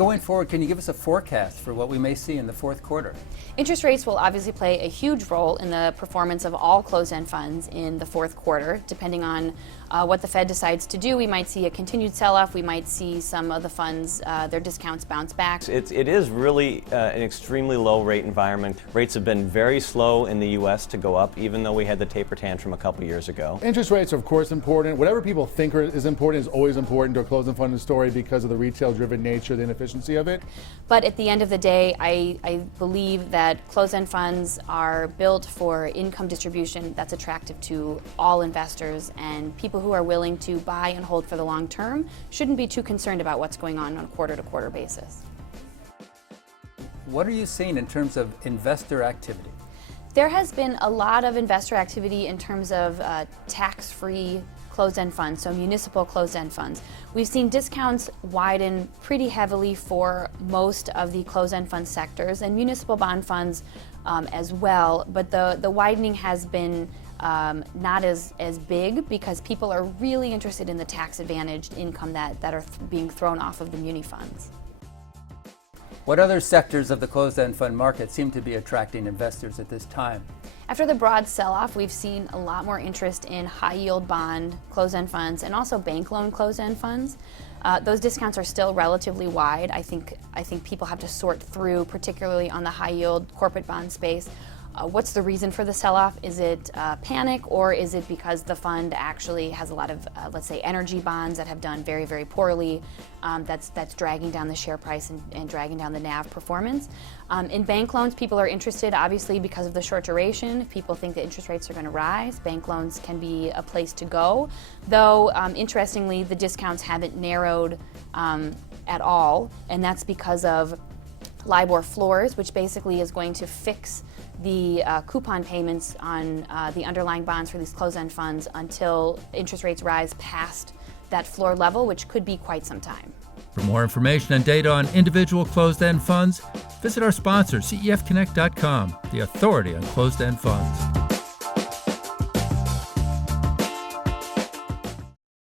Going forward, can you give us a forecast for what we may see in the fourth quarter? Interest rates will obviously play a huge role in the performance of all closed-end funds in the fourth quarter. Depending on what the Fed decides to do, we might see a continued sell-off. We might see some of the funds, their discounts bounce back. It is really an extremely low rate environment. Rates have been very slow in the U.S. to go up, even though we had the taper tantrum a couple years ago. Interest rates are, of course, important. Whatever people think is important is always important to a closed-end fund story because of the retail-driven nature, the inefficiency of it. But at the end of the day, I believe that closed-end funds are built for income distribution that's attractive to all investors, and people who are willing to buy and hold for the long term shouldn't be too concerned about what's going on a quarter-to-quarter basis. What are you seeing in terms of investor activity? There has been a lot of investor activity in terms of tax-free closed-end funds, so municipal closed-end funds. We've seen discounts widen pretty heavily for most of the closed-end fund sectors and municipal bond funds as well, but the widening has been not as big because people are really interested in the tax-advantaged income that are being thrown off of the muni funds. What other sectors of the closed-end fund market seem to be attracting investors at this time? After the broad sell-off, we've seen a lot more interest in high-yield bond closed-end funds and also bank loan closed-end funds. Those discounts are still relatively wide. I think people have to sort through, particularly on the high-yield corporate bond space. What's the reason for the sell-off? Is it panic, or is it because the fund actually has a lot of, let's say, energy bonds that have done very, very poorly? That's dragging down the share price and dragging down the NAV performance. In bank loans, people are interested, obviously, because of the short duration. If people think that interest rates are going to rise, bank loans can be a place to go. Though, interestingly, the discounts haven't narrowed at all, and that's because of LIBOR floors, which basically is going to fix the coupon payments on the underlying bonds for these closed-end funds until interest rates rise past that floor level, which could be quite some time. For more information and data on individual closed-end funds, visit our sponsor, cefconnect.com, the authority on closed-end funds.